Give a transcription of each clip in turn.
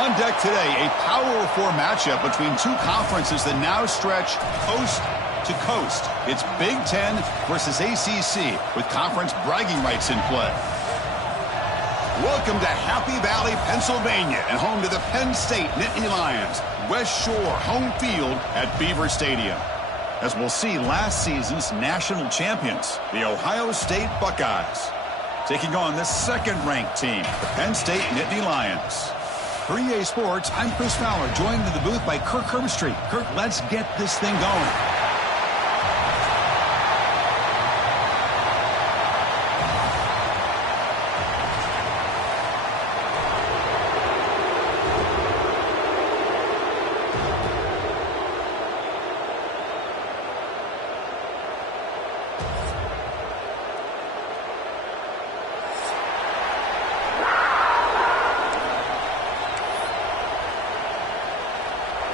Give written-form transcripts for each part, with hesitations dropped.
On deck today, a Power 4 matchup between two conferences that now stretch coast to coast. It's Big Ten versus ACC with conference bragging rights in play. Welcome to Happy Valley, Pennsylvania, and home to the Penn State Nittany Lions. West Shore home field at Beaver Stadium. As we'll see, last season's national champions, the Ohio State Buckeyes, taking on the second-ranked team, the Penn State Nittany Lions. For EA Sports, I'm Chris Fowler, joined in the booth by Kirk Herbstreit. Kirk, let's get this thing going.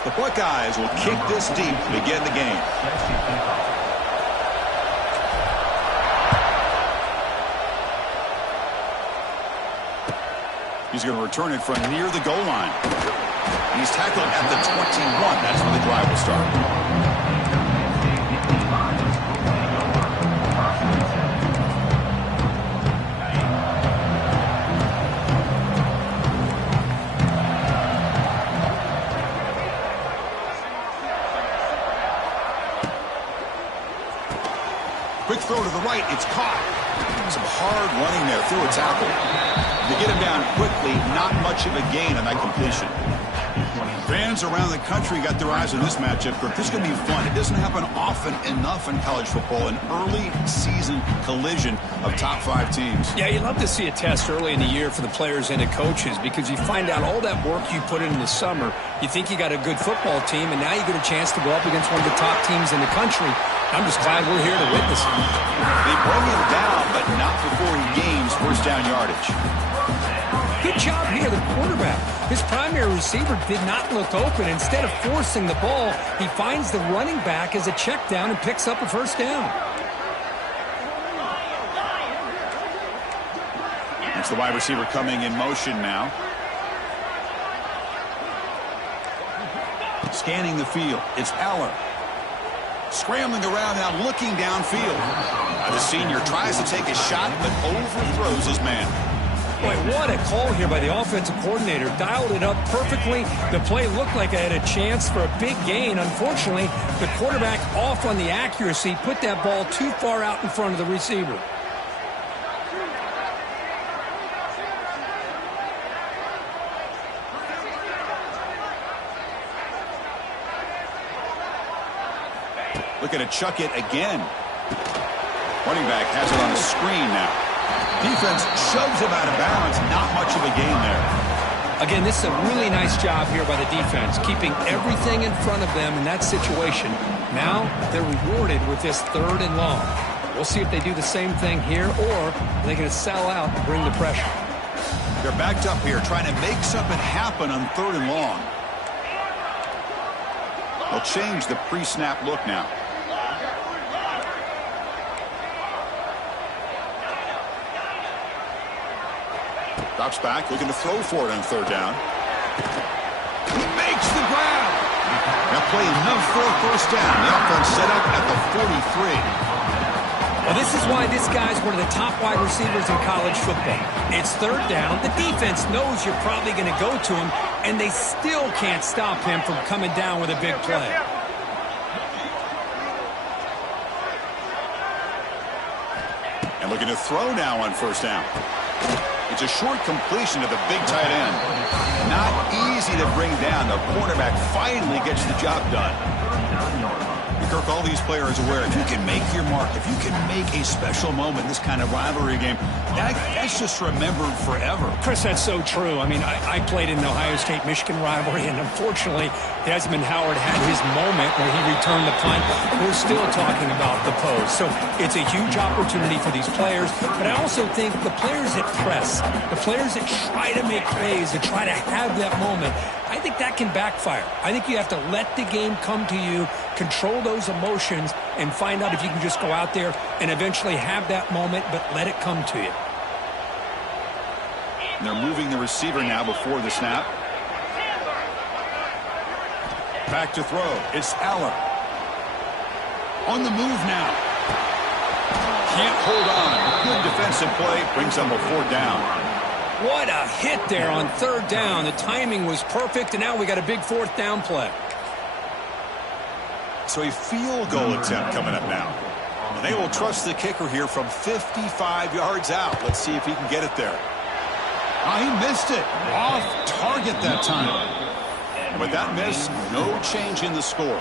The Buckeyes will kick this deep to begin the game. He's going to return it from near the goal line. He's tackled at the 21. That's where the drive will start. Quick throw to the right. It's caught. Some hard running there through a tackle. They get him down quickly. Not much of a gain on that completion. Fans around the country got their eyes on this matchup. This is going to be fun. It doesn't happen often enough in college football. An early season collision of top 5 teams. Yeah, you love to see a test early in the year for the players and the coaches because you find out all that work you put in the summer. You think you got a good football team, and now you get a chance to go up against one of the top teams in the country. I'm just glad we're here to witness it. They bring him down, but not before he gains first down yardage. Good job here, the quarterback. His primary receiver did not look open. Instead of forcing the ball, he finds the running back as a check down and picks up a first down. It's the wide receiver coming in motion now. Scanning the field. It's Aller. Scrambling around now, looking downfield. The senior tries to take a shot, but overthrows his man. Boy, what a call here by the offensive coordinator. Dialed it up perfectly. The play looked like it had a chance for a big gain. Unfortunately, the quarterback off on the accuracy, put that ball too far out in front of the receiver. Looking to chuck it again. Running back has it on the screen now. Defense shoves him out of bounds. Not much of a gain there. Again, this is a really nice job here by the defense, keeping everything in front of them in that situation. Now they're rewarded with this 3rd and long. We'll see if they do the same thing here, or are they going to sell out and bring the pressure. They're backed up here, trying to make something happen on 3rd and long. They'll change the pre-snap look now. Drops back, looking to throw for it on 3rd down. He makes the grab. Now play enough for a first down. The offense set up at the 43. Well, this is why this guy's one of the top wide receivers in college football. It's 3rd down. The defense knows you're probably going to go to him, and they still can't stop him from coming down with a big play. And looking to throw now on 1st down. It's a short completion to the big tight end. Not easy to bring down. The cornerback finally gets the job done. Kirk, all these players aware, if you can make your mark, if you can make a special moment in this kind of rivalry game, that's just remembered forever. Chris, that's so true. I mean, I played in the Ohio State-Michigan rivalry, and unfortunately, Desmond Howard had his moment where he returned the punt. We're still talking about the pose. So it's a huge opportunity for these players, but I also think the players that press, the players that try to make plays, that try to have that moment, I think that can backfire. I think you have to let the game come to you, control those emotions, and find out if you can just go out there and eventually have that moment, but let it come to you. And they're moving the receiver now before the snap. Back to throw. It's Aller. On the move now. Can't hold on. Good defensive play. Brings up a 4th down. What a hit there on 3rd down. The timing was perfect, and now we got a big 4th down play. So a field goal attempt coming up now. And they will trust the kicker here from 55 yards out. Let's see if he can get it there. Oh, he missed it. Off target that time. And with that miss, no change in the score.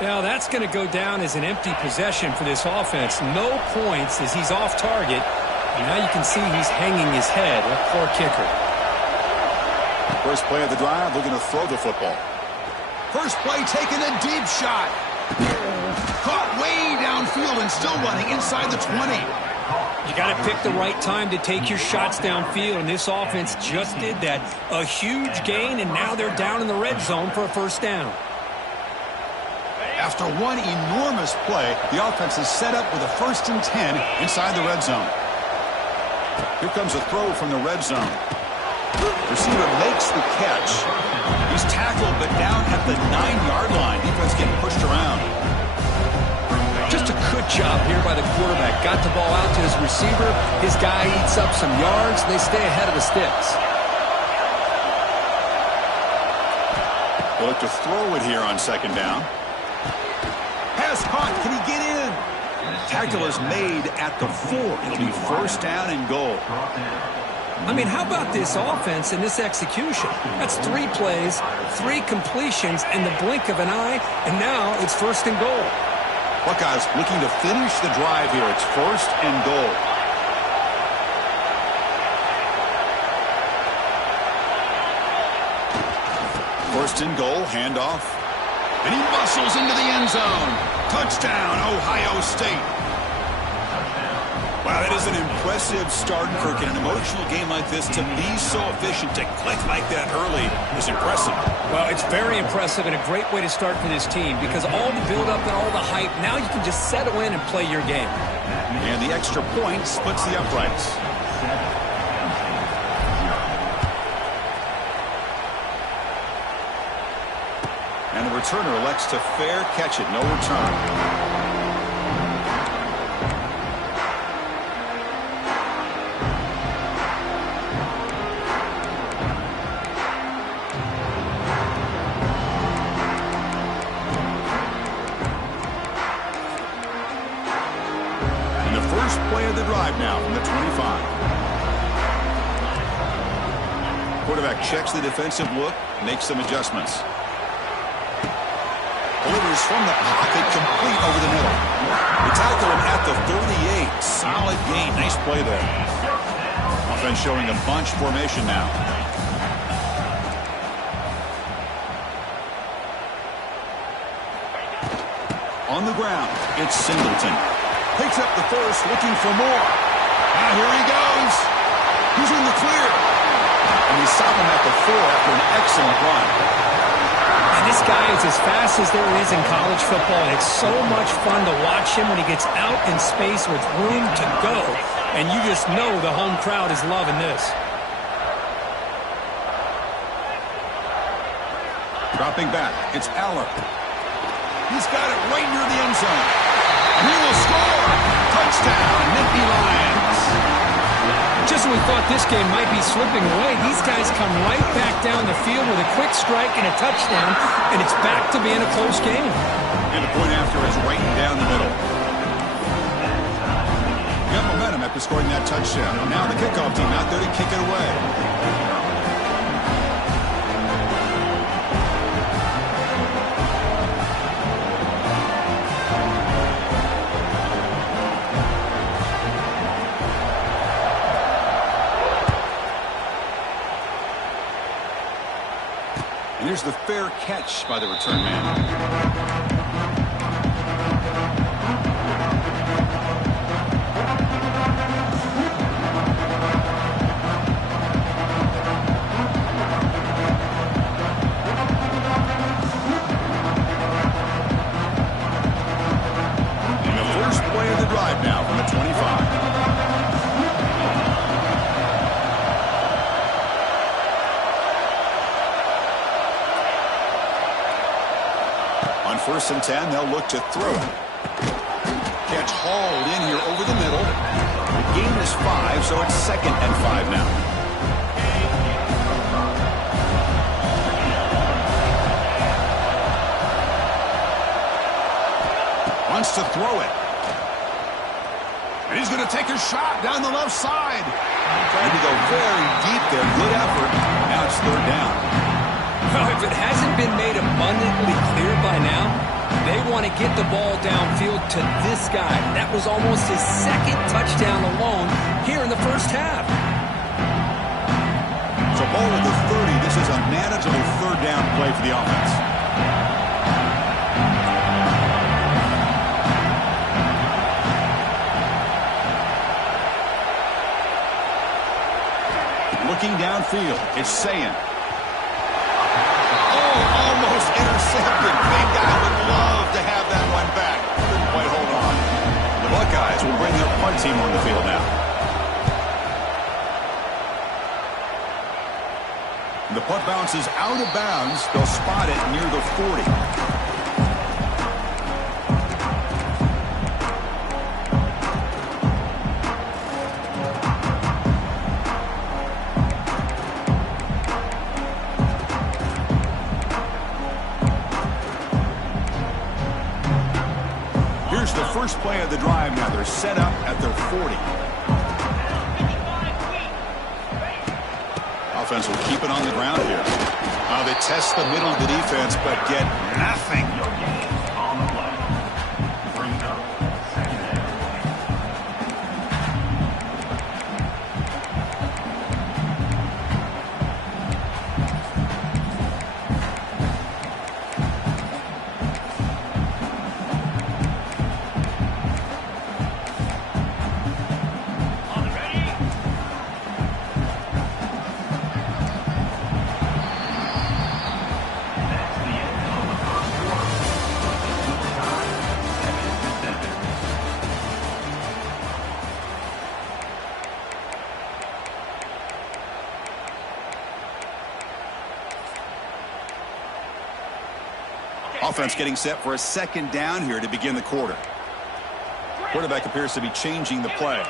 Now that's going to go down as an empty possession for this offense. No points as he's off target. And now you can see he's hanging his head. That poor kicker. First play of the drive, looking to throw the football. First play, taking a deep shot. Caught way downfield and still running inside the 20. You got to pick the right time to take your shots downfield, and this offense just did that. A huge gain, and now they're down in the red zone for a 1st down. After one enormous play, the offense is set up with a 1st and 10 inside the red zone. Here comes a throw from the red zone. Receiver makes the catch. He's tackled, but down at the 9-yard line. Defense getting pushed around. Just a good job here by the quarterback. Got the ball out to his receiver. His guy eats up some yards. They stay ahead of the sticks. They'll look to throw it here on 2nd down. Pass caught. Can he get in? Tackle is made at the 4. It'll be 1st down and goal. I mean, how about this offense and this execution? That's 3 plays, 3 completions in the blink of an eye, and now it's 1st and goal. Buckeyes looking to finish the drive here. It's 1st and goal. First and goal, handoff. And he muscles into the end zone. Touchdown, Ohio State. Wow, that is an impressive start, Kirk. In an emotional game like this, to be so efficient, to click like that early is impressive. Well, it's very impressive and a great way to start for this team because all the build-up and all the hype, now you can just settle in and play your game. And the extra point splits the uprights. And the returner elects to fair catch it. No return. Play of the drive now from the 25. Quarterback checks the defensive look, makes some adjustments. Delivers from the pocket, complete over the middle. They tackle him at the 38. Solid gain. Nice play there. Offense showing a bunch formation now. On the ground, it's Singleton. Picks up the first, looking for more. Now here he goes. He's in the clear. And they stop him at the 4 after an excellent run. And this guy is as fast as there is in college football, and it's so much fun to watch him when he gets out in space with room to go. And you just know the home crowd is loving this. Dropping back, it's Aller. He's got it right near the end zone. And he will score! Touchdown, Nittany Lions! Just when we thought this game might be slipping away, these guys come right back down the field with a quick strike and a touchdown, and it's back to being a close game. And the point after is right down the middle. Got momentum after scoring that touchdown. Now the kickoff team out there to kick it away. And here's the fair catch by the return man. And the first play of the drive now from the 25. First and 10, they'll look to throw it. Catch hauled in here over the middle. The gain is 5, so it's 2nd and 5 now. Wants to throw it. And he's going to take a shot down the left side. Trying to go very deep there. Good effort. Now it's 3rd down. Well, if it hasn't been made abundantly clear by now, they want to get the ball downfield to this guy. That was almost his 2nd touchdown alone here in the first half. So ball at the 30. This is a manageable 3rd down play for the offense. Looking downfield, it's Sayin. Oh, almost intercepted. Big guy would love to have that one back. Couldn't quite hold on. The Buckeyes will bring their punt team on the field now. The punt bounces out of bounds. They'll spot it near the 40. Here's the first play of the drive now. They're set up at their 40. Offense will keep it on the ground here. They test the middle of the defense, but get nothing. Offense getting set for a 2nd down here to begin the quarter. Quarterback appears to be changing the play.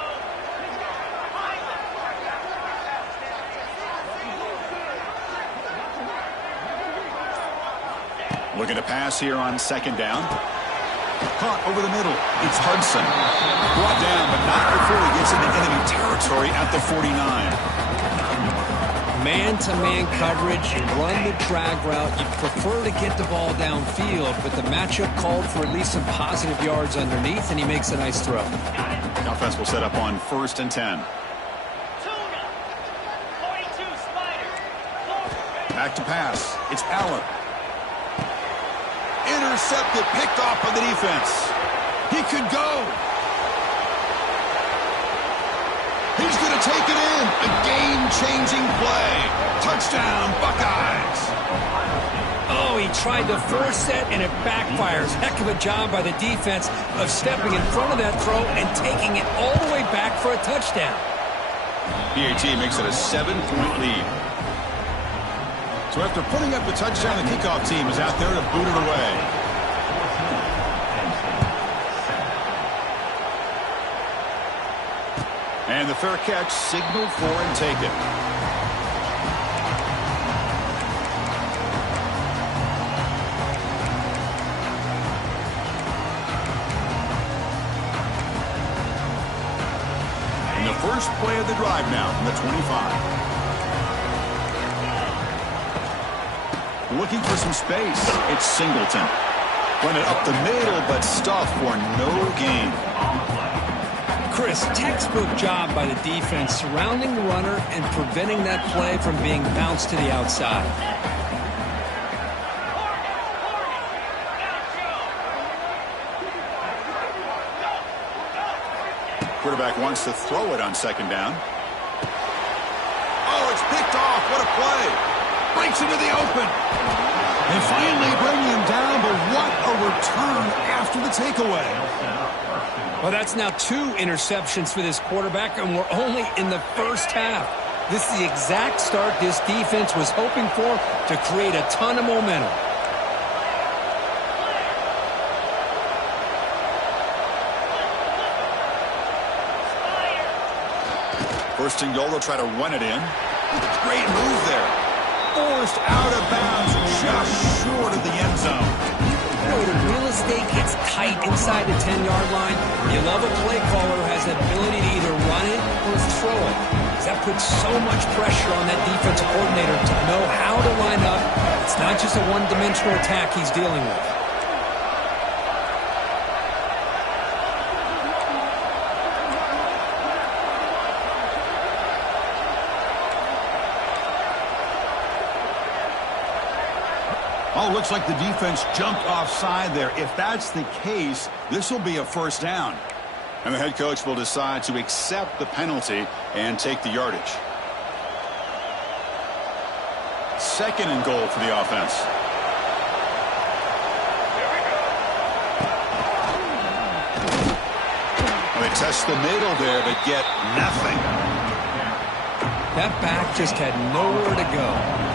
Looking to pass here on 2nd down. Caught over the middle. It's Hudson. Brought down, but not before he gets into enemy territory at the 49. Man-to-man coverage, you run the drag route, you prefer to get the ball downfield, but the matchup called for at least some positive yards underneath, and he makes a nice throw. The offense will set up on 1st and 10. Back to pass. It's Allen. Intercepted, picked off by the defense. He could go. He's going to take it in. A game-changing play. Touchdown, Buckeyes. Oh, he tried to force it, and it backfires. Heck of a job by the defense of stepping in front of that throw and taking it all the way back for a touchdown. PAT makes it a 7-point lead. So after putting up the touchdown, the kickoff team is out there to boot it away. And the fair catch signaled for and taken. And the first play of the drive now from the 25. Looking for some space. It's Singleton. Run it up the middle, but stuffed for no gain. Chris, textbook job by the defense surrounding the runner and preventing that play from being bounced to the outside. Quarterback wants to throw it on 2nd down. Oh, it's picked off. What a play. Breaks into the open. They finally bring him down, but what a return after the takeaway. Well, that's now 2 interceptions for this quarterback, and we're only in the first half. This is the exact start this defense was hoping for to create a ton of momentum. First and goal, they'll try to run it in. Great move there. Forced out of bounds, just short of the end zone. You know, the real estate gets tight inside the 10-yard line. You love a play caller who has the ability to either run it or throw it. That puts so much pressure on that defensive coordinator to know how to line up. It's not just a one-dimensional attack he's dealing with. Oh, looks like the defense jumped offside there. If that's the case, this will be a first down. And the head coach will decide to accept the penalty and take the yardage. Second and goal for the offense. Well, they test the middle there, but get nothing. That back just had nowhere to go.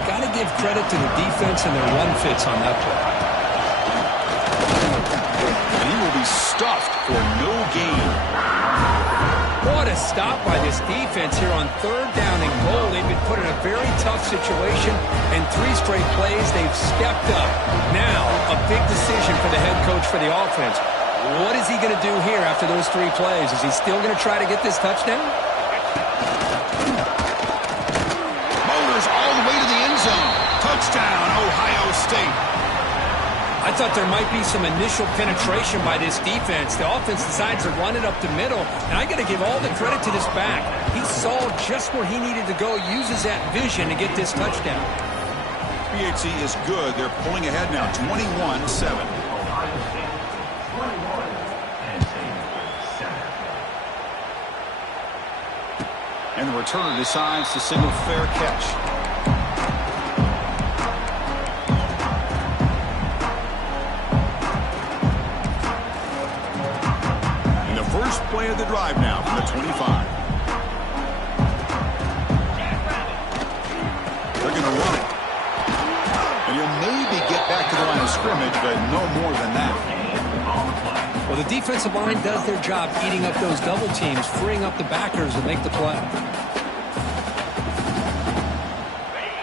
Got to give credit to the defense and their run fits on that play. And he will be stuffed for no gain. What a stop by this defense here on third down and goal. They've been put in a very tough situation, and 3 straight plays, they've stepped up. Now, a big decision for the head coach for the offense. What is he going to do here after those 3 plays? Is he still going to try to get this touchdown? All the way to the end zone. Touchdown, Ohio State. I thought there might be some initial penetration by this defense. The offense decides to run it up the middle, and I got to give all the credit to this back. He saw just where he needed to go, uses that vision to get this touchdown. PHC is good. They're pulling ahead now, 21-7. And the returner decides to signal fair catch. And the first play of the drive now from the 25. They're going to run it. And he'll maybe get back to the line of scrimmage, but no more than that. Well, the defensive line does their job eating up those double teams, freeing up the backers to make the play.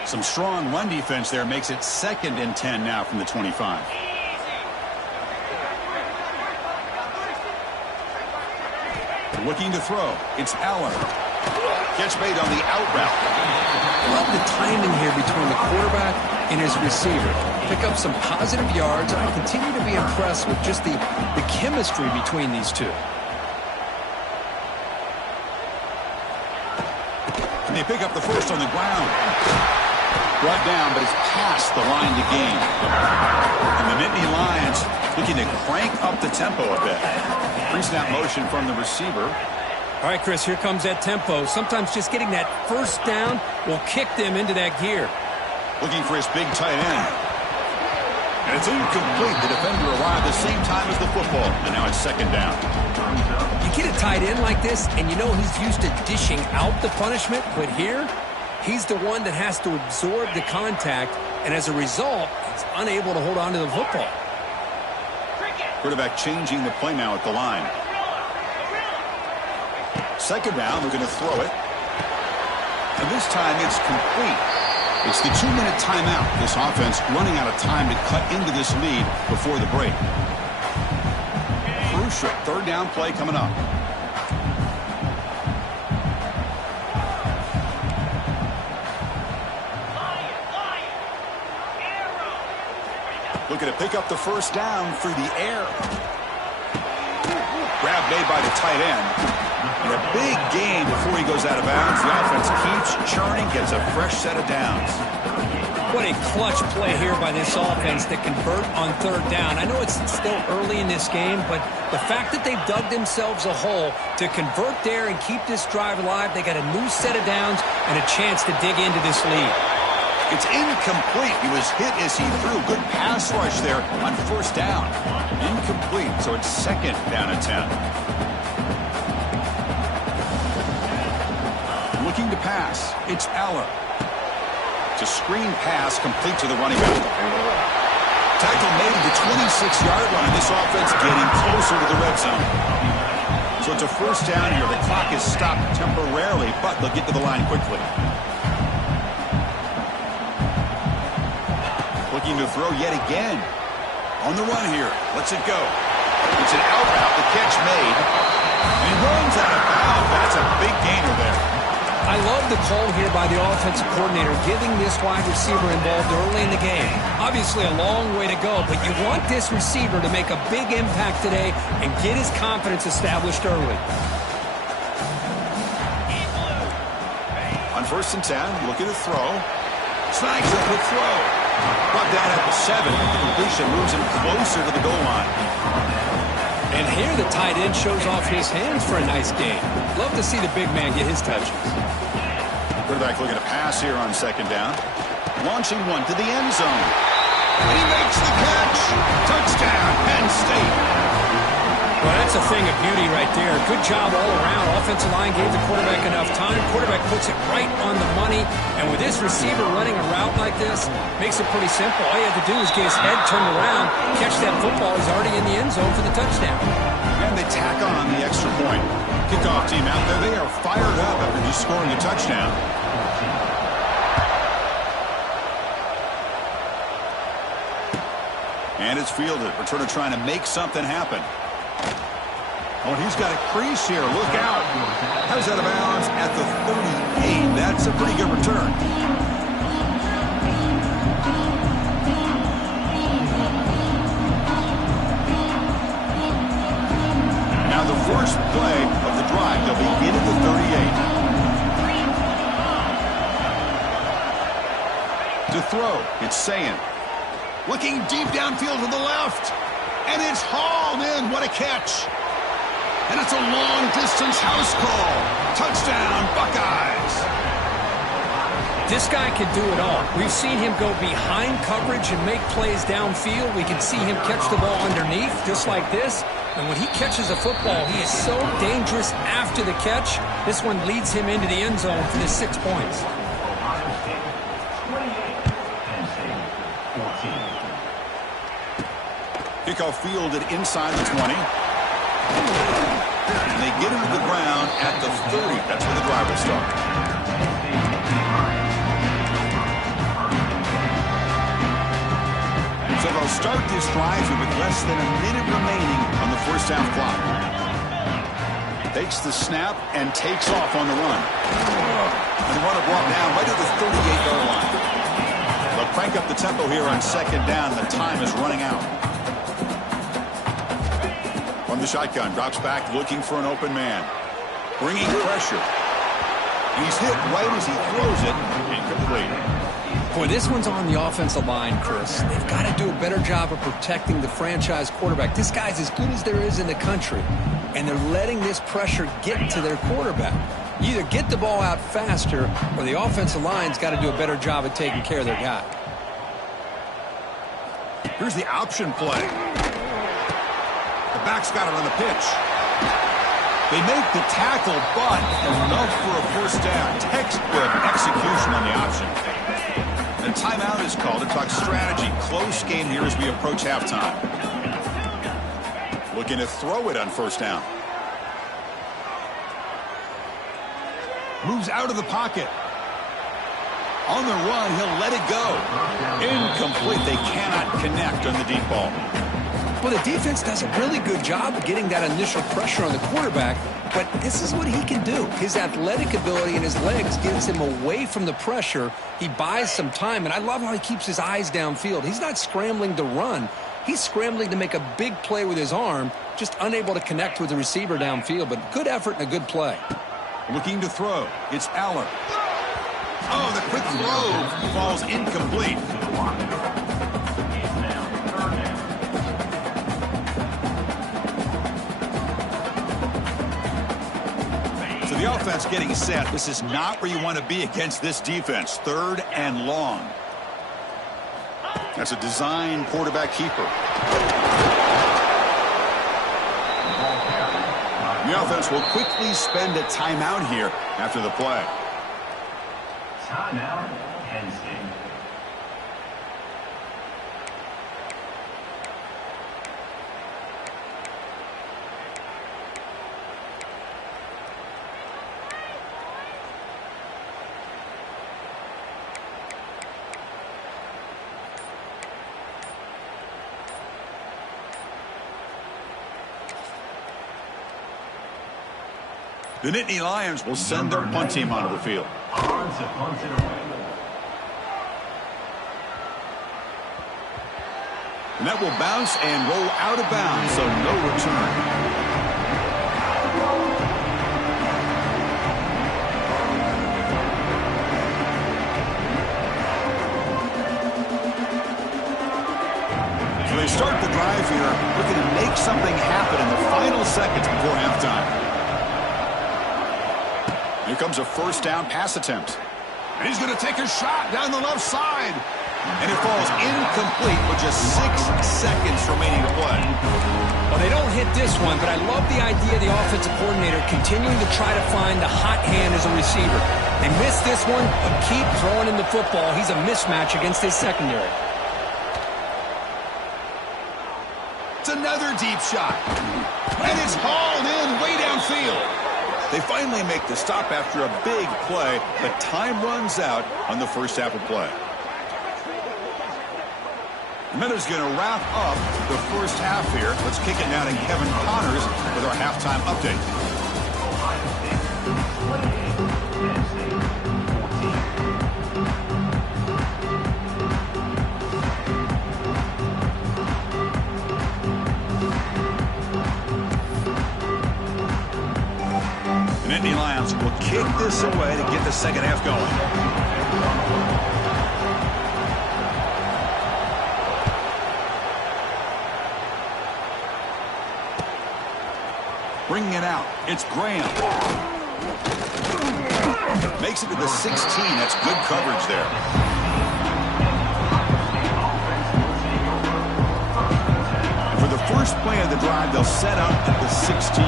Some strong run defense there makes it 2nd and 10 now from the 25. Looking to throw. It's Allen. Catch made on the out route. Love the timing here between the quarterback and his receiver. Pick up some positive yards, and I continue to be impressed with just the chemistry between these two. And they pick up the first on the ground. Brought down, but it's past the line to gain. And the Nittany Lions looking to crank up the tempo a bit. Pre-snap motion from the receiver. All right, Chris, here comes that tempo. Sometimes just getting that first down will kick them into that gear. Looking for his big tight end. And it's incomplete. The defender arrived the same time as the football. And now it's 2nd down. You get a tight end like this, and you know he's used to dishing out the punishment. But here, he's the one that has to absorb the contact. And as a result, he's unable to hold on to the football. Quarterback changing the play now at the line. 2nd down, they're going to throw it. And this time it's complete. It's the 2-minute timeout. This offense running out of time to cut into this lead before the break. Crucial 3rd down play coming up. Looking to pick up the first down through the air. Grab made by the tight end. And a big gain before he goes out of bounds. The offense keeps churning, gets a fresh set of downs. What a clutch play here by this offense to convert on 3rd down. I know it's still early in this game, but the fact that they've dug themselves a hole to convert there and keep this drive alive, they got a new set of downs and a chance to dig into this lead. It's incomplete. He was hit as he threw. Good pass rush there on 1st down. Incomplete, so it's 2nd down and 10. Looking to pass. It's Allen. It's a screen pass complete to the running back. Tackle made at the 26-yard line. This offense getting closer to the red zone. So it's a first down here. The clock is stopped temporarily, but they'll get to the line quickly. Looking to throw yet again. On the run here. Lets it go. It's an out route. The catch made. And he runs out of bounds. That's a big gainer there. I love the call here by the offensive coordinator, giving this wide receiver involved early in the game. Obviously a long way to go, but you want this receiver to make a big impact today and get his confidence established early. On 1st and 10, looking to throw. Snags a quick throw. Brought down at the 7. The completion moves him closer to the goal line. And here the tight end shows off his hands for a nice game. Love to see the big man get his touches. Quarterback looking to pass here on 2nd down. Launching one to the end zone. And he makes the catch. Touchdown, Penn State. Well, that's a thing of beauty right there. Good job all around. Offensive line gave the quarterback enough time. Quarterback puts it right on the money. And with this receiver running a route like this, makes it pretty simple. All you have to do is get his head turned around, catch that football. He's already in the end zone for the touchdown. And they tack on the extra point. Kickoff team out there. They are fired up after just scoring a touchdown. And it's fielded. Returner trying to make something happen. Oh, he's got a crease here. Look out. How's that out of bounds at the 38? That's a pretty good return. Now the first play of the drive. They'll begin at the 38. To throw, it's Sayin. Looking deep downfield to the left. And it's hauled in. What a catch. And it's a long-distance house call. Touchdown, Buckeyes. This guy can do it all. We've seen him go behind coverage and make plays downfield. We can see him catch the ball underneath, just like this. And when he catches a football, he is so dangerous after the catch. This one leads him into the end zone for the 6 points. Kickoff fielded inside the 20. And they get him to the ground at the 30. That's where the drive will start. So they'll start this drive with less than a minute remaining on the first half clock. Takes the snap and takes off on the run. And the runner brought down right at the 38-yard line. They'll crank up the tempo here on 2nd down. The time is running out. From the shotgun, drops back looking for an open man. Bringing pressure. He's hit right as he throws it. Incomplete. Boy, this one's on the offensive line, Chris. They've got to do a better job of protecting the franchise quarterback. This guy's as good as there is in the country, and they're letting this pressure get to their quarterback. You either get the ball out faster, or the offensive line's got to do a better job of taking care of their guy. Here's the option play. The back's got it on the pitch. They make the tackle, but enough for a first down. Textbook execution on the option. And timeout is called to talk strategy. Close game here as we approach halftime. Looking to throw it on first down. Moves out of the pocket. On the run, he'll let it go. Incomplete. They cannot connect on the deep ball. Well, the defense does a really good job of getting that initial pressure on the quarterback, but this is what he can do. His athletic ability and his legs gets him away from the pressure. He buys some time, and I love how he keeps his eyes downfield. He's not scrambling to run. He's scrambling to make a big play with his arm, just unable to connect with the receiver downfield, but good effort and a good play. Looking to throw. It's Aller. Oh, the quick throw falls incomplete. So the offense getting set. This is not where you want to be against this defense. 3rd and long. That's a design quarterback keeper. The offense will quickly spend a timeout here after the play. Timeout, Penn State. The Nittany Lions will send their punt team onto the field. And that will bounce and roll out of bounds, so no return. They start the drive here, looking to make something happen in the final seconds before halftime. Here comes a first down pass attempt. And he's going to take a shot down the left side. And it falls incomplete with just 6 seconds remaining to play. Well, they don't hit this one, but I love the idea of the offensive coordinator continuing to try to find the hot hand as a receiver. They missed this one, but keep throwing in the football. He's a mismatch against his secondary. It's another deep shot. And it's hauled in way downfield. They finally make the stop after a big play, but time runs out on the first half of play. And that is going to wrap up the first half here. Let's kick it now to Kevin Connors with our halftime update. The Nittany Lions will kick this away to get the second half going. Bringing it out, it's Graham. Makes it to the 16. That's good coverage there. And for the first play of the drive, they'll set up at the 16.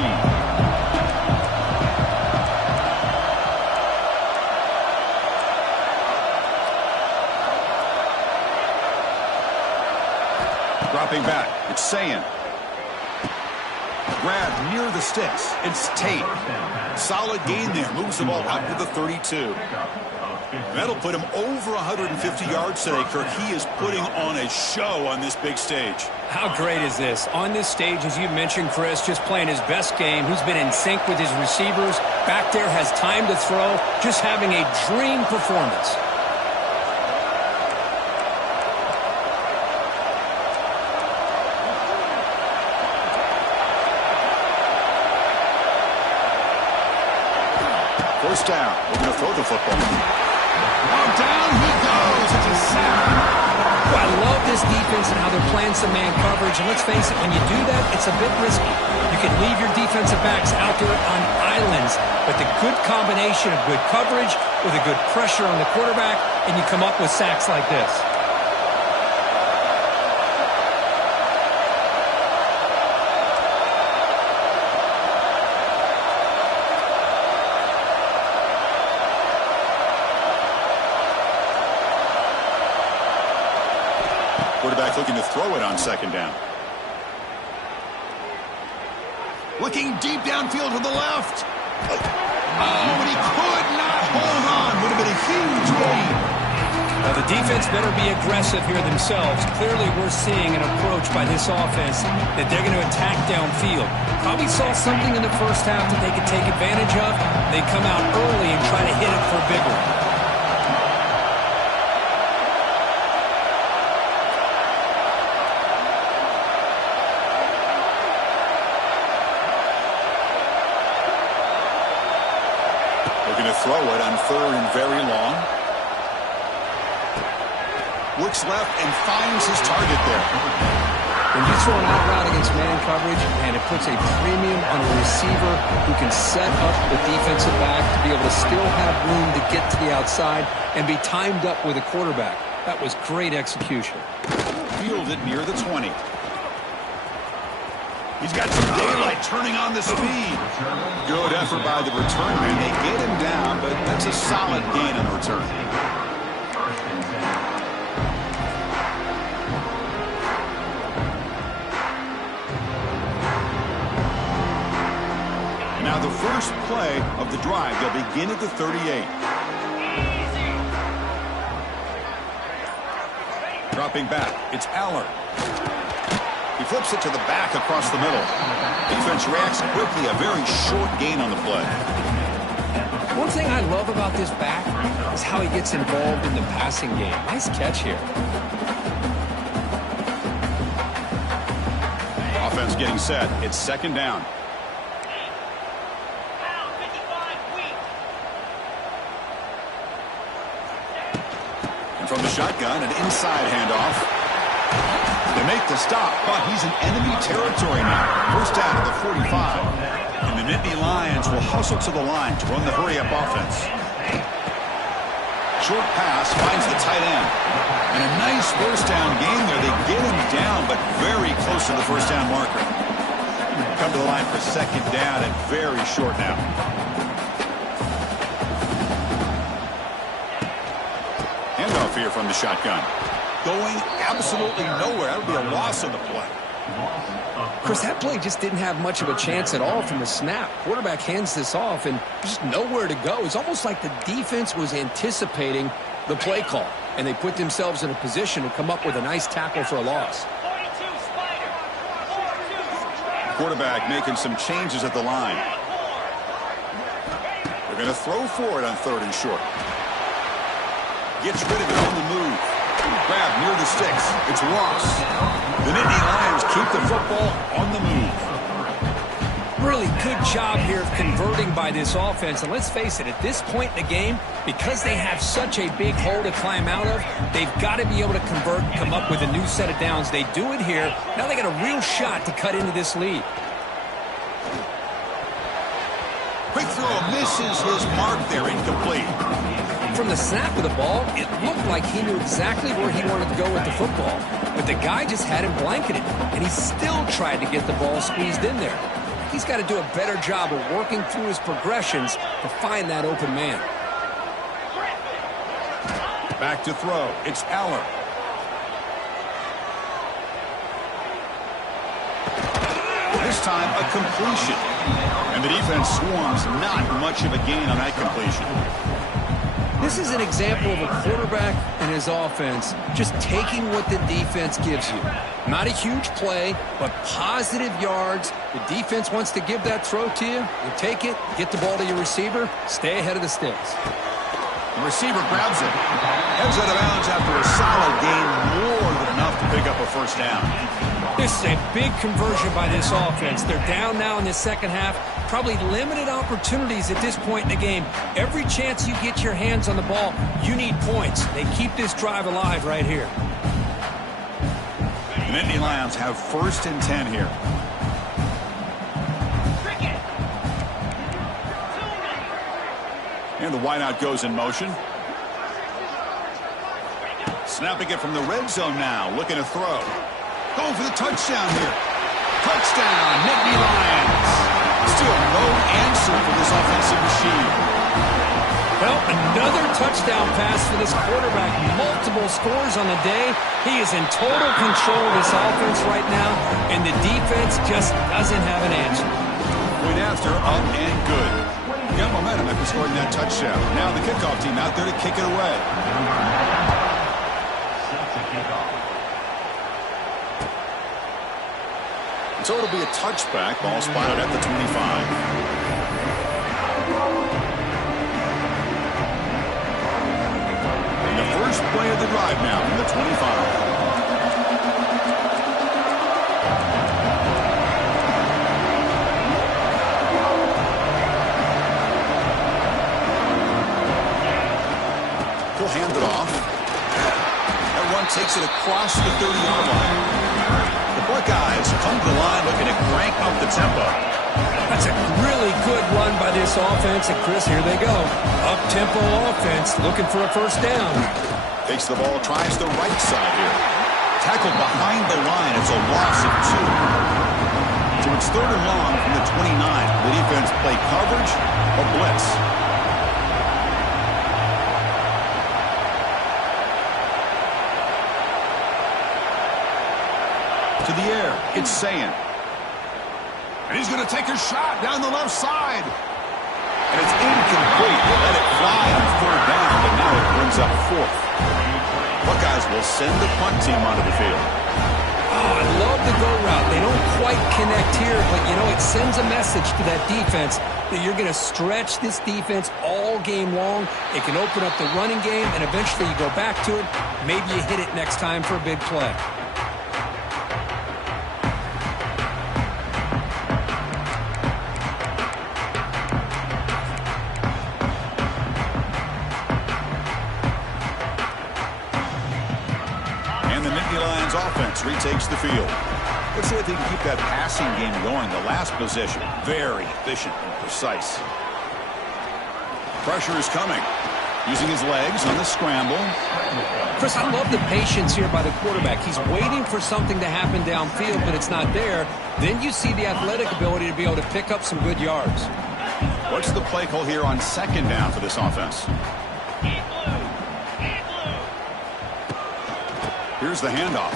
Dropping back, it's Sayin. Grab near the sticks. It's Tate. Solid gain there. Moves the ball out to the 32. That'll put him over 150 yards today, Kirk. He is putting on a show on this big stage. How great is this? On this stage, as you mentioned, Chris, just playing his best game. He's been in sync with his receivers. Back there, has time to throw. Just having a dream performance. First down. We're going to throw the football. Oh, down he goes. It's a sack. Well, I love this defense and how they're playing some man coverage. And let's face it, when you do that, it's a bit risky. You can leave your defensive backs out there on islands, but the good combination of good coverage with a good pressure on the quarterback, and you come up with sacks like this. Quarterback looking to throw it on second down. Looking deep downfield to the left. Oh, but he could not hold on. Would have been a huge gain. Now, the defense better be aggressive here themselves. Clearly, we're seeing an approach by this offense that they're going to attack downfield. Probably saw something in the first half that they could take advantage of. They come out early and try to hit it for a big one. Looking to throw it on third and very long. Looks left and finds his target there. When you throw an out route against man coverage, and it puts a premium on a receiver who can set up the defensive back to be able to still have room to get to the outside and be timed up with a quarterback. That was great execution. Fielded near the 20. He's got some daylight turning on the speed. Good effort by the return man. They get him down, but that's a solid gain on the return. Now the first play of the drive, they'll begin at the 38. Dropping back, it's Aller. He flips it to the back across the middle. Defense reacts quickly. A very short gain on the play. One thing I love about this back is how he gets involved in the passing game. Nice catch here. Offense getting set. It's second down. And from the shotgun, an inside handoff. They make the stop, but he's in enemy territory now. First down at the 45. And the Nittany Lions will hustle to the line to run the hurry-up offense. Short pass finds the tight end. And a nice first down game there. They get him down, but very close to the first down marker. Come to the line for second down and very short now. Handoff here from the shotgun. Going absolutely nowhere. That would be a loss of the play. Chris, that play just didn't have much of a chance at all from the snap. Quarterback hands this off and just nowhere to go. It's almost like the defense was anticipating the play call, and they put themselves in a position to come up with a nice tackle for a loss. Quarterback making some changes at the line. They're going to throw for it on third and short. Gets rid of it on the move. Grab near the sticks. It's Ross. The Nittany Lions keep the football on the move. Really good job here of converting by this offense. And let's face it, at this point in the game, because they have such a big hole to climb out of, they've got to be able to convert and come up with a new set of downs. They do it here. Now they got a real shot to cut into this lead. Quick throw misses his mark there, incomplete. From the snap of the ball, it looked like he knew exactly where he wanted to go with the football. But the guy just had him blanketed, and he still tried to get the ball squeezed in there. He's got to do a better job of working through his progressions to find that open man. Back to throw. It's Aller. This time, a completion. And the defense swarms not much of a gain on that completion. This is an example of a quarterback and his offense just taking what the defense gives you. Not a huge play, but positive yards. The defense wants to give that throw to you. You take it, get the ball to your receiver, stay ahead of the sticks. The receiver grabs it. Heads out of bounds after a solid gain, more than enough to pick up a first down. This is a big conversion by this offense. They're down now in the second half. Probably limited opportunities at this point in the game. Every chance you get your hands on the ball, you need points. They keep this drive alive right here. The Nittany Lions have first and 10 here. And the wideout goes in motion. Snapping it from the red zone now. Looking to throw. Going for the touchdown here. Touchdown, Nittany Lions. Still no answer for this offensive machine. Well, another touchdown pass for this quarterback. Multiple scores on the day. He is in total control of this offense right now, and the defense just doesn't have an answer. Point after, up and good. Got momentum after scoring that touchdown. Now the kickoff team out there to kick it away. So it'll be a touchback. Ball spotted at the 25. And the first play of the drive now from the 25. He'll hand it off. That one takes it across the 30-yard line. Buckeyes come to the line looking to crank up the tempo. That's a really good run by this offense. And, Chris, here they go. Up-tempo offense looking for a first down. Takes the ball, tries the right side here. Tackled behind the line. It's a loss of 2. So it's third and long from the 29. The defense play coverage or blitz. To the air, it's Sayan. And he's going to take a shot down the left side. And it's incomplete. They let it fly on third down, but now it brings up fourth. Buckeyes will send the punt team onto the field. I love the go route. They don't quite connect here, but, you know, it sends a message to that defense that you're going to stretch this defense all game long. It can open up the running game, and eventually you go back to it. Maybe you hit it next time for a big play. Offense retakes the field. Let's see if they can keep that passing game going. The last possession, very efficient and precise. Pressure is coming. Using his legs on the scramble. Chris, I love the patience here by the quarterback. He's waiting for something to happen downfield, but it's not there. Then you see the athletic ability to be able to pick up some good yards. What's the play call here on second down for this offense? Here's the handoff.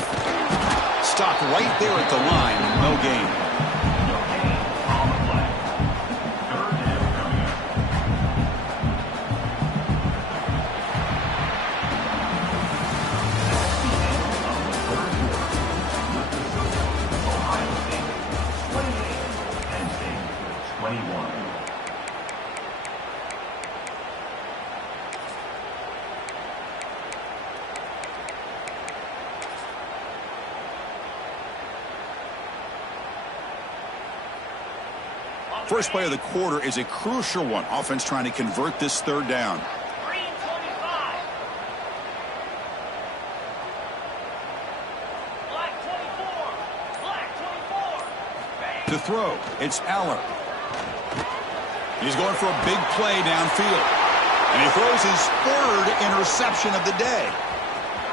Stopped right there at the line. No gain. First play of the quarter is a crucial one. Offense trying to convert this third down. To throw, it's Aller. He's going for a big play downfield. And he throws his third interception of the day.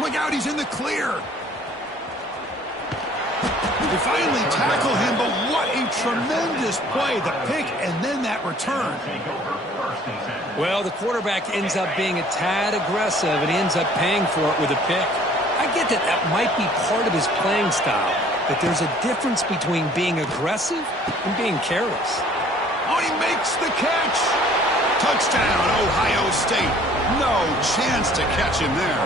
Look out, he's in the clear. They finally tackle him, but what a tremendous play. The pick and then that return. Well, the quarterback ends up being a tad aggressive and ends up paying for it with a pick. I get that that might be part of his playing style, but there's a difference between being aggressive and being careless. Oh, he makes the catch. Touchdown, Ohio State. No chance to catch him there.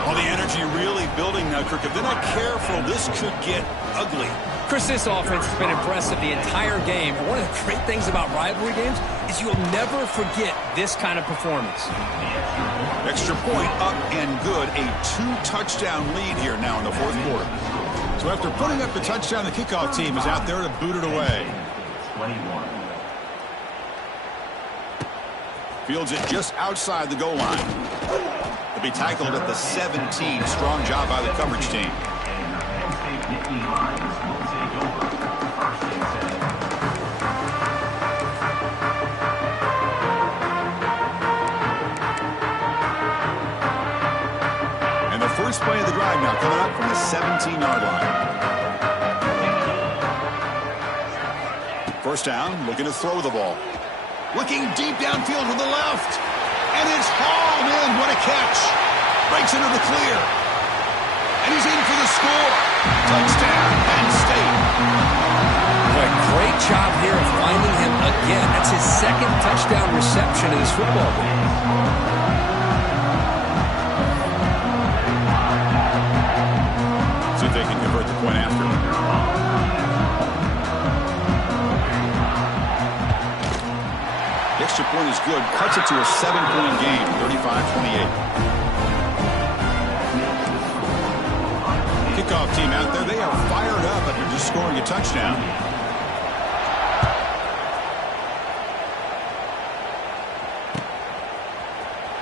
Well, the energy really building now, Kirk. If they're not careful, this could get ugly. Chris, this offense has been impressive the entire game. And one of the great things about rivalry games is you'll never forget this kind of performance. Extra point up and good. A 2-touchdown lead here now in the fourth quarter. So after putting up the touchdown, the kickoff team is out there to boot it away. Fields it just outside the goal line. To be tackled at the 17. Strong job by the coverage team. And the first play of the drive now coming up from the 17-yard line. First down, looking to throw the ball. Looking deep downfield to the left. And it's hauled in. What a catch. Breaks into the clear. And he's in for the score. Touchdown, Penn State. Boy, great job here of finding him again. That's his second touchdown reception of this football game. See if they can convert the point after. The extra point is good. Cuts it to a 7-point game, 35-28. Kickoff team out there, they are fired up after just scoring a touchdown.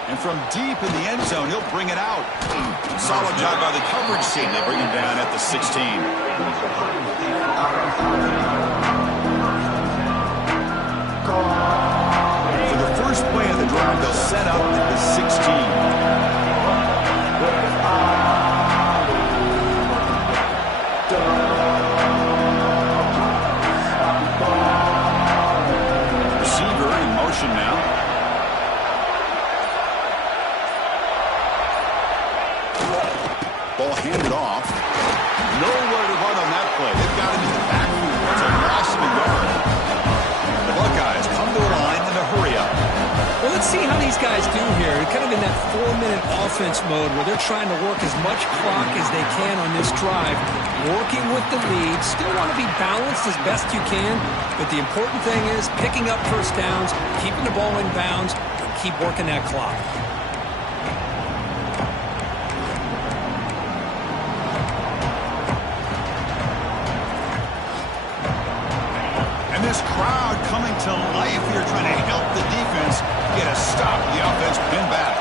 And from deep in the end zone, he'll bring it out. Solid job by the coverage team. They bring him down at the 16. First play of the drive, they'll set up at the 16. Receiver in motion now. Ball handed off. Nowhere to run on that play. They've got him in the backfield. It's a loss of a yard. The Buckeyes come to the line in a hurry up. Well, let's see how these guys do here. They're kind of in that 4-minute offense mode where they're trying to work as much clock as they can on this drive, working with the lead. Still want to be balanced as best you can, but the important thing is picking up first downs, keeping the ball in bounds, and keep working that clock. And this crowd coming to life here, trying to help the defense get a stop. The offense pinned back.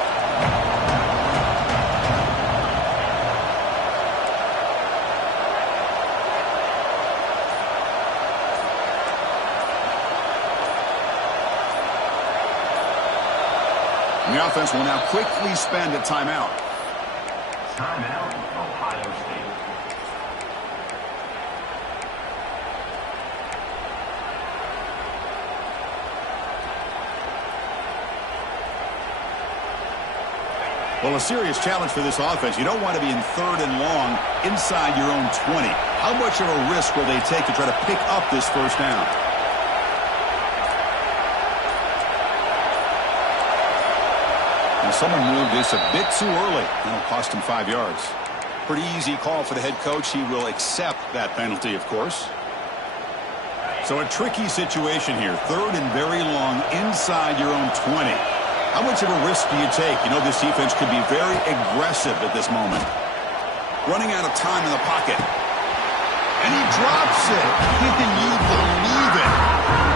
And the offense will now quickly spend a timeout. Timeout, Ohio State. Well, a serious challenge for this offense. You don't want to be in 3rd and long inside your own 20. How much of a risk will they take to try to pick up this first down? Now, someone moved this a bit too early. That'll cost him 5 yards. Pretty easy call for the head coach. He will accept that penalty, of course. So a tricky situation here. 3rd and very long inside your own 20. How much of a risk do you take? You know, this defense could be very aggressive at this moment. Running out of time in the pocket. And he drops it. Can you believe it?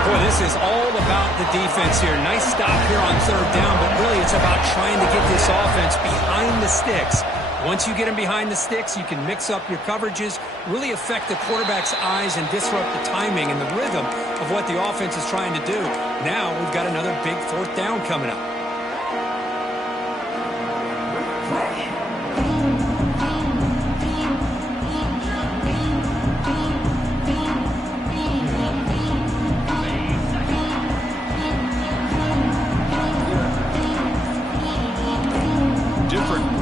Boy, this is all about the defense here. Nice stop here on 3rd down, but really it's about trying to get this offense behind the sticks. Once you get them behind the sticks, you can mix up your coverages, really affect the quarterback's eyes and disrupt the timing and the rhythm of what the offense is trying to do. Now we've got another big 4th down coming up.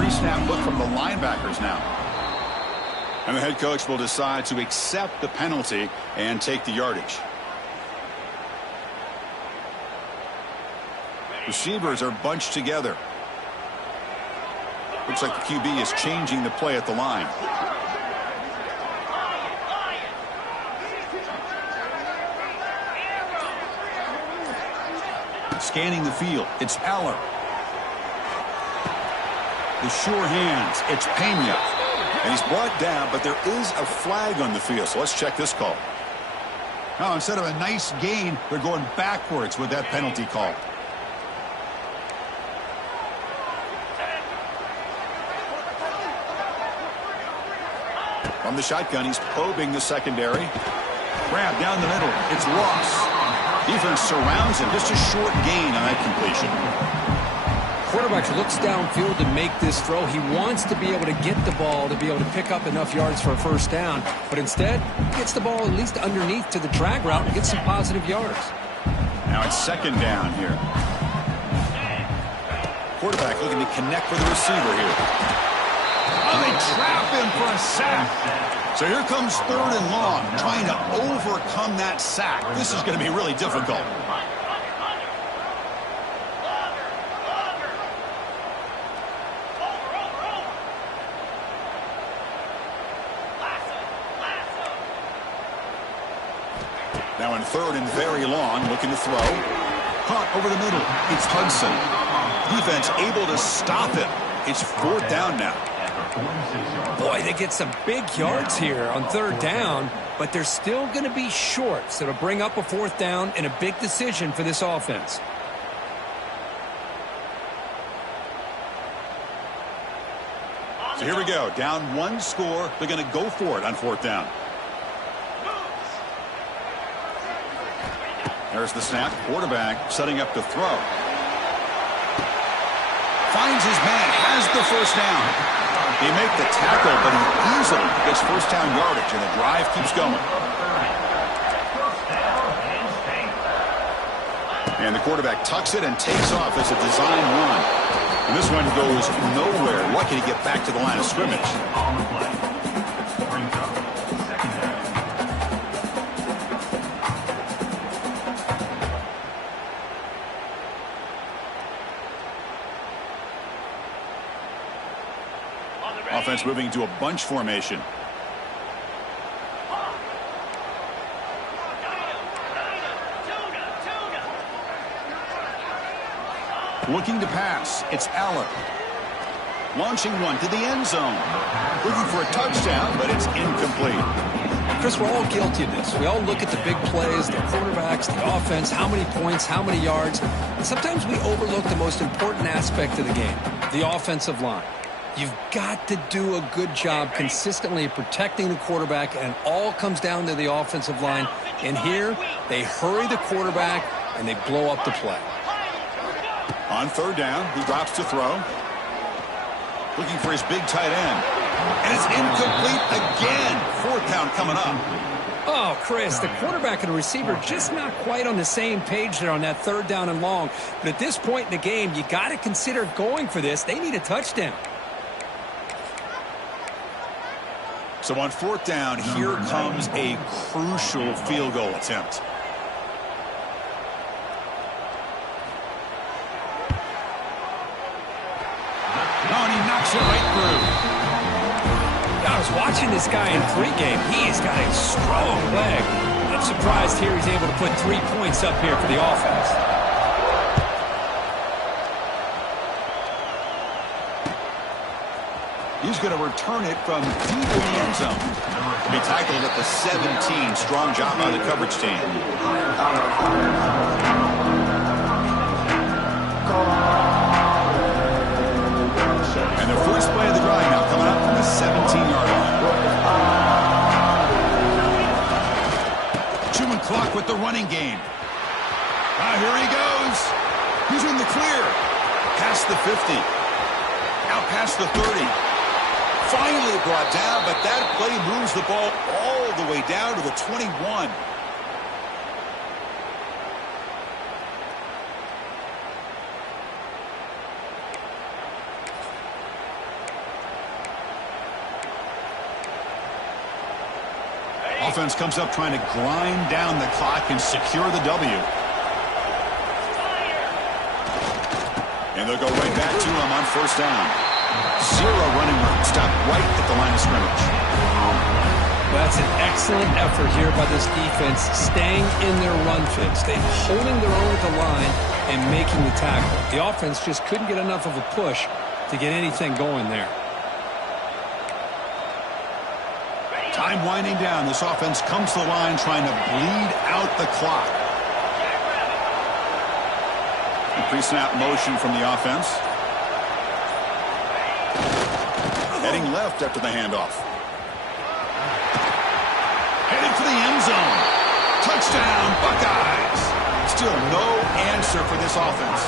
Snap look from the linebackers now. And the head coach will decide to accept the penalty and take the yardage. Receivers are bunched together. Looks like the QB is changing the play at the line. Scanning the field, it's Aller. The sure hands, it's Pena. And he's brought down, but there is a flag on the field. So let's check this call. Now, instead of a nice gain, they're going backwards with that penalty call. From the shotgun, he's probing the secondary. Grab down the middle. It's Ross. Defense surrounds him. Just a short gain on that completion. Quarterback looks downfield to make this throw. He wants to be able to get the ball to be able to pick up enough yards for a first down, but instead gets the ball at least underneath to the drag route and gets some positive yards. Now it's 2nd down here. Quarterback looking to connect with the receiver here. Oh, they trap him for a sack. So here comes 3rd and long, trying to overcome that sack. This is going to be really difficult. Now in 3rd and very long, looking to throw. Caught over the middle. It's Hudson. Defense able to stop him. It's 4th down now. Boy, they get some big yards here on 3rd down, but they're still going to be short. So it'll bring up a 4th down and a big decision for this offense. So here we go. Down 1 score. They're going to go for it on 4th down. There's the snap. Quarterback setting up to throw. Finds his man. Has the first down. He make the tackle, but he easily gets first down yardage, and the drive keeps going. And the quarterback tucks it and takes off as a design run. And this one goes nowhere. Lucky to get back to the line of scrimmage. Offense moving to a bunch formation. Looking to pass. It's Allen. Launching one to the end zone. Looking for a touchdown, but it's incomplete. Chris, we're all guilty of this. We all look at the big plays, the quarterbacks, the offense, how many points, how many yards. And sometimes we overlook the most important aspect of the game, the offensive line. You've got to do a good job consistently protecting the quarterback, and it all comes down to the offensive line. And here, they hurry the quarterback, and they blow up the play. On third down, he drops to throw. Looking for his big tight end. And it's incomplete again. Fourth down coming up. Oh, Chris, the quarterback and the receiver just not quite on the same page there on that third down and long. But at this point in the game, you got to consider going for this. They need a touchdown. So on fourth down, here comes a crucial field goal attempt. Oh, and he knocks it right through. I was watching this guy in pregame. He's got a strong leg. I'm surprised here he's able to put 3 points up here for the offense. He's going to return it from deep in the end zone. He'll be tackled at the 17. Strong job by the coverage team. And the first play of the drive now coming up from the 17-yard line. Chewing clock with the running game. Here he goes. He's in the clear. Past the 50. Now past the 30. Finally brought down, but that play moves the ball all the way down to the 21. Offense comes up trying to grind down the clock and secure the W. And they'll go right back to him on first down. Zero running room. Stop right at the line of scrimmage. That's an excellent effort here by this defense, staying in their run fix. They're holding their own at the line and making the tackle. The offense just couldn't get enough of a push to get anything going there. Time winding down. This offense comes to the line trying to bleed out the clock. Pre-snap motion from the offense. Heading left after the handoff. Heading for the end zone. Touchdown, Buckeyes. Still no answer for this offense.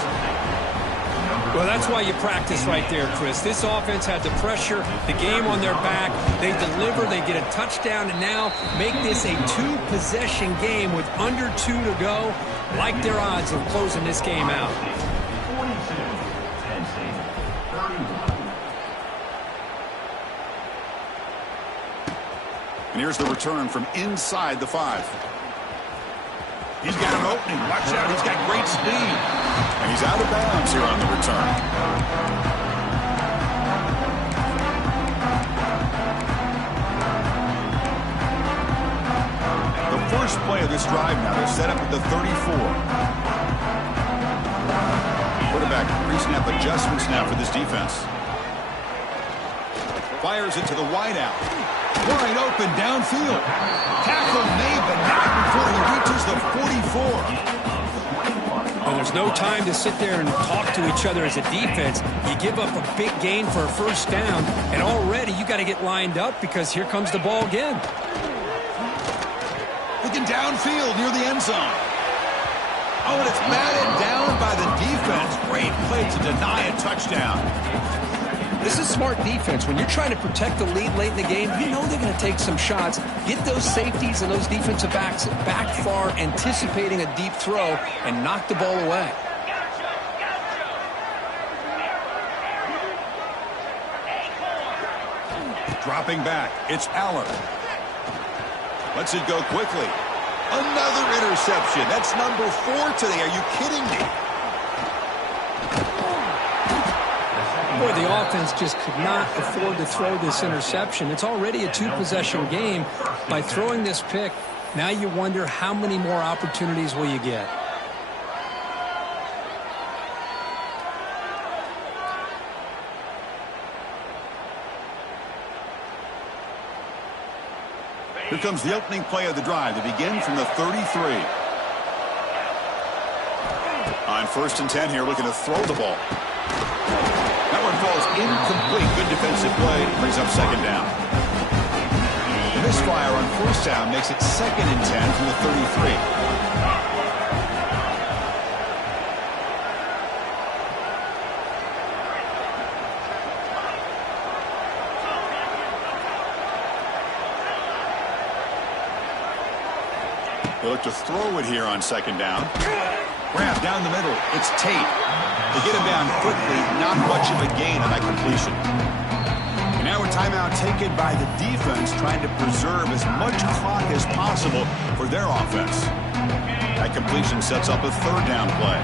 Well, that's why you practice right there, Chris. This offense had the pressure, the game on their back. They deliver, they get a touchdown, and now make this a two-possession game with under 2 to go. Like their odds of closing this game out. And here's the return from inside the 5. He's got an opening. Watch out. He's got great speed. And he's out of bounds here on the return. The first play of this drive now. They're set up at the 34. Quarterback pre-snap adjustments now for this defense. Fires it to the wideout. Wide open downfield. Tackle made, but not before he reaches the 44. Well, there's no time to sit there and talk to each other as a defense. You give up a big gain for a first down, and already you got to get lined up because here comes the ball again. Looking downfield near the end zone. Oh, and it's batted down by the defense. Great play to deny a touchdown. This is smart defense. When you're trying to protect the lead late in the game, you know they're going to take some shots. Get those safeties and those defensive backs back far, anticipating a deep throw, and knock the ball away. Dropping back, it's Allen. Lets it go quickly. Another interception. That's number 4 today. Are you kidding me? Boy, the offense just could not afford to throw this interception. It's already a two-possession game. By throwing this pick, now you wonder how many more opportunities will you get. Here comes the opening play of the drive. They begin from the 33. On 1st and 10 here, looking to throw the ball. That one falls incomplete. Good defensive play. Brings up 2nd down. The misfire on 1st down makes it 2nd and 10 from the 33. They look to throw it here on 2nd down. Grab down the middle. It's Tate. They get him down quickly. Not much of a gain on that completion. And now a timeout taken by the defense, trying to preserve as much clock as possible for their offense. That completion sets up a 3rd down play.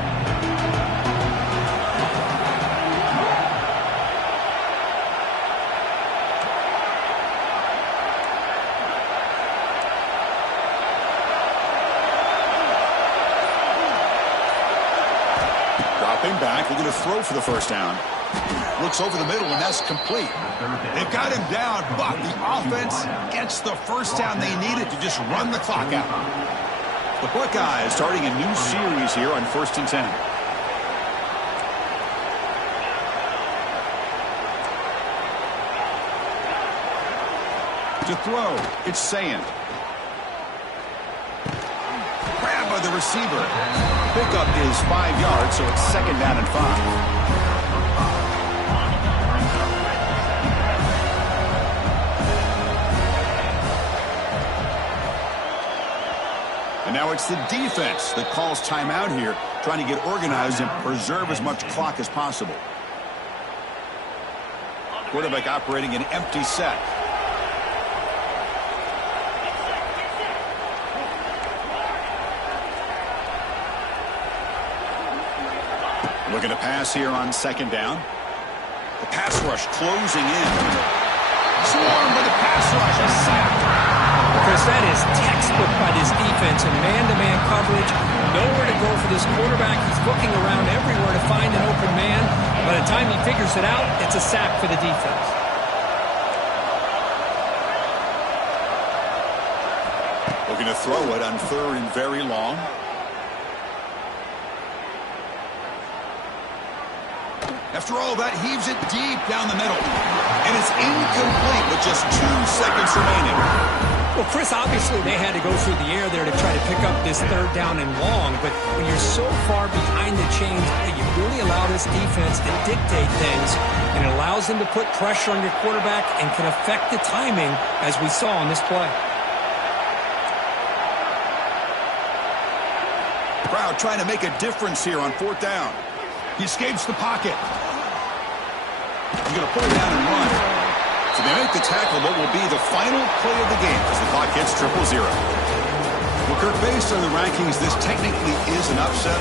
Back, looking to throw for the 1st down. Looks over the middle, and that's complete. They've got him down, but the offense gets the 1st down they needed to just run the clock out. The Buckeyes starting a new series here on 1st and 10. To throw, it's Sayant. Grab by the receiver. Pickup is 5 yards, so it's 2nd down and 5. And now it's the defense that calls timeout here, trying to get organized and preserve as much clock as possible. Quarterback operating an empty set. Looking to pass here on 2nd down. The pass rush closing in. Swarmed by the pass rush. A sack. Chris, that is textbook by this defense in man-to-man coverage. Nowhere to go for this quarterback. He's looking around everywhere to find an open man. By the time he figures it out, it's a sack for the defense. Looking to throw it on 3rd and very long. After all that, heaves it deep down the middle. And it's incomplete with just 2 seconds remaining. Well, Chris, obviously they had to go through the air there to try to pick up this 3rd down and long. But when you're so far behind the chains, you really allow this defense to dictate things. And it allows them to put pressure on your quarterback and can affect the timing, as we saw on this play. Crowd trying to make a difference here on 4th down. He escapes the pocket. He's going to pull it down and run. So they make the tackle, what will be the final play of the game as the clock hits 0-0. Well, Kirk, based on the rankings, this technically is an upset.